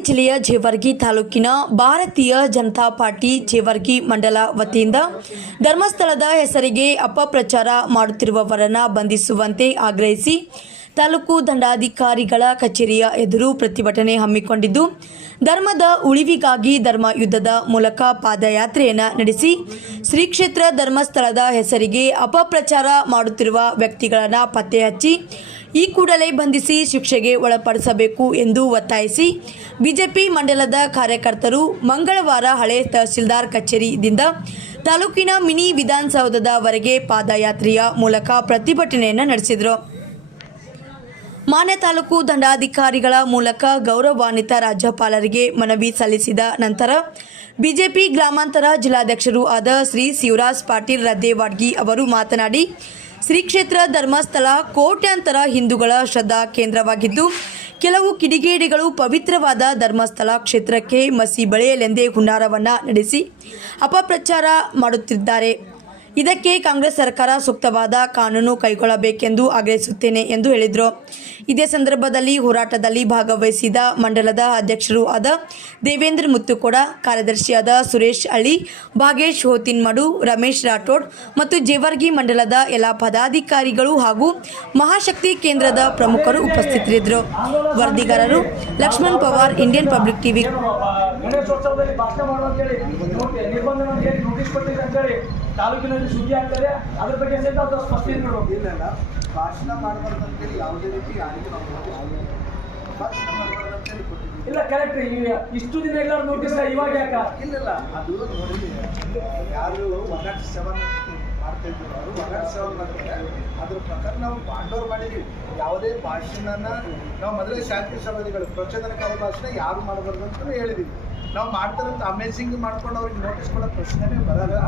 ಜಿಲ್ಲೆಯ ಜೇವರ್ಗಿ ತಾಲೂಕಿನ ಭಾರತೀಯ ಜನತಾ ಪಾರ್ಟಿ ಜೇವರ್ಗಿ ಮಂಡಲ ವತಿಯಿಂದ ಧರ್ಮಸ್ಥಳದ ಹೆಸರಿಗೆ ಅಪಪ್ರಚಾರ ಮಾಡುತ್ತಿರುವವರನ್ನ ಬಂಧಿಸುವಂತೆ ಆಗ್ರಹಿಸಿ ತಾಲೂಕು ದಂಡಾಧಿಕಾರಿಗಳ ಕಚೇರಿಯ ಎದುರು ಪ್ರತಿಭಟನೆ ಹಮ್ಮಿಕೊಂಡಿದ್ದು, ಧರ್ಮದ ಉಳಿವಿಗಾಗಿ ಧರ್ಮ ಯುದ್ಧದ ಮೂಲಕ ಪಾದಯಾತ್ರೆಯನ್ನು ನಡೆಸಿ ಶ್ರೀ ಕ್ಷೇತ್ರ ಧರ್ಮಸ್ಥಳದ ಹೆಸರಿಗೆ ಅಪಪ್ರಚಾರ ಮಾಡುತ್ತಿರುವ ವ್ಯಕ್ತಿಗಳನ್ನು ಪತ್ತೆ ಹಚ್ಚಿ, ಈ ಕೂಡಲೇ ಬಂಧಿಸಿ ಶಿಕ್ಷೆಗೆ ಒಳಪಡಿಸಬೇಕು ಎಂದು ಒತ್ತಾಯಿಸಿ, ಬಿಜೆಪಿ ಮಂಡಲದ ಕಾರ್ಯಕರ್ತರು ಮಂಗಳವಾರ ಹಳೆ ತಹಸೀಲ್ದಾರ್ ಕಚೇರಿಯಿಂದ ತಾಲೂಕಿನ ಮಿನಿ ವಿಧಾನಸೌಧದವರೆಗೆ ಪಾದಯಾತ್ರೆಯ ಮೂಲಕ ಪ್ರತಿಭಟನೆಯನ್ನು ನಡೆಸಿದರು. ಮಾನ್ಯ ತಾಲೂಕು ದಂಡಾಧಿಕಾರಿಗಳ ಮೂಲಕ ಗೌರವಾನ್ವಿತ ರಾಜ್ಯಪಾಲರಿಗೆ ಮನವಿ ಸಲ್ಲಿಸಿದ ನಂತರ ಬಿಜೆಪಿ ಗ್ರಾಮಾಂತರ ಜಿಲ್ಲಾಧ್ಯಕ್ಷರು ಆದ ಶ್ರೀ ಶಿವರಾಜ್ ಪಾಟೀಲ್ ರದ್ದೇವಾಡ್ಗಿ ಅವರು ಮಾತನಾಡಿ, ಶ್ರೀ ಕ್ಷೇತ್ರ ಧರ್ಮಸ್ಥಳ ಕೋಟ್ಯಾಂತರ ಹಿಂದೂಗಳ ಶ್ರದ್ಧಾ ಕೇಂದ್ರವಾಗಿದ್ದು, ಕೆಲವು ಕಿಡಿಗೇಡಿಗಳು ಪವಿತ್ರವಾದ ಧರ್ಮಸ್ಥಳ ಕ್ಷೇತ್ರಕ್ಕೆ ಮಸಿ ಬಳೆಯಲೆಂದೇ ಹುನ್ನಾರವನ್ನು ನಡೆಸಿ ಅಪಪ್ರಚಾರ ಮಾಡುತ್ತಿದ್ದಾರೆ. ಇದಕ್ಕೆ ಕಾಂಗ್ರೆಸ್ ಸರ್ಕಾರ ಸೂಕ್ತವಾದ ಕಾನೂನು ಕೈಗೊಳ್ಳಬೇಕೆಂದು ಆಗ್ರಹಿಸುತ್ತೇನೆ ಎಂದು ಹೇಳಿದರು. ಇದೇ ಸಂದರ್ಭದಲ್ಲಿ ಹೋರಾಟದಲ್ಲಿ ಭಾಗವಹಿಸಿದ ಮಂಡಲದ ಅಧ್ಯಕ್ಷರು ಆದ ದೇವೇಂದ್ರ ಮುತ್ತುಕೋಡ, ಕಾರ್ಯದರ್ಶಿಯಾದ ಸುರೇಶ್ ಅಳಿ ಭಾಗೇಶ್ ಹೋತಿನ್ಮಡು, ರಮೇಶ್ ರಾಠೋಡ್ ಮತ್ತು ಜೇವರ್ಗಿ ಮಂಡಲದ ಎಲ್ಲ ಪದಾಧಿಕಾರಿಗಳು ಹಾಗೂ ಮಹಾಶಕ್ತಿ ಕೇಂದ್ರದ ಪ್ರಮುಖರು ಉಪಸ್ಥಿತರಿದ್ದರು. ವರದಿಗಾರರು Laxman Pawar, Indian public TV ಗಣೇಶೋತ್ಸವದಲ್ಲಿ ಭಾಷಣ ಮಾಡುವಂತೇಳಿ ನೋಡಿ- ನಿರ್ಬಂಧನ ಅಂತ ಹೇಳಿ ನೋಟಿಸ್ ಕೊಟ್ಟಿದೆ ಅಂತೇಳಿ ತಾಲೂಕಿನಲ್ಲಿ ಸುದ್ದಿ ಆಗ್ತದೆ. ಅದ್ರ ಬಗ್ಗೆ ಸಹಿತ ಸ್ಪಷ್ಟ ಸ್ಪಷ್ಟನೆ ನೋಡಿ. ಇಲ್ಲ ಇಲ್ಲ. ಭಾಷಣ ಮಾಡಬಾರ್ದು ಅಂತೇಳಿ ಯಾವುದೇ ರೀತಿ ಯಾರಿಗೂ. ಭಾಷಣ ಮಾಡಬಾರ್ದು ಅಂತೇಳಿ ಕೊಟ್ಟಿದ್ದೀವಿ. ಇಲ್ಲ ಕರೆಕ್ಟ್ ಇಷ್ಟು ದಿನ ಎಲ್ಲರೂ ನೋಟಿಸ್ ಇವಾಗ ಯಾಕ? ಇಲ್ಲ ಇಲ್ಲ. ಅದು ನೋಡಿ ಯಾರು ನಾಟ್ ಸೆವೆನ್ ಮಾಡ್ತಾ ಇದ್ರು ಅವರು ಮಾಡ್ತಾರೆ ಅದ್ರ ಪ್ರಕಾರ ನಾವು ಪಾಂಡವ್ರು ಮಾಡಿದ್ವಿ ಯಾವುದೇ ಭಾಷಣನ ನಾವು ಮೊದಲೇ ಶಾಂತಿ ಸಮಾಧಿಗಳು ಪ್ರಚೋದನಕಾರಿ ಭಾಷಣ ಯಾರು ಮಾಡಬಾರ್ದು ಅಂತ ಹೇಳಿದ್ವಿ ನಾವು ಮಾಡ್ತಾರಂತ ಅಮೇಜಿಂಗ್ ಮಾಡ್ಕೊಂಡು ಅವ್ರಿಗೆ ನೋಟಿಸ್ ಕೊಡೋ ಪ್ರಶ್ನೆನೇ ಬರಲ್ಲ.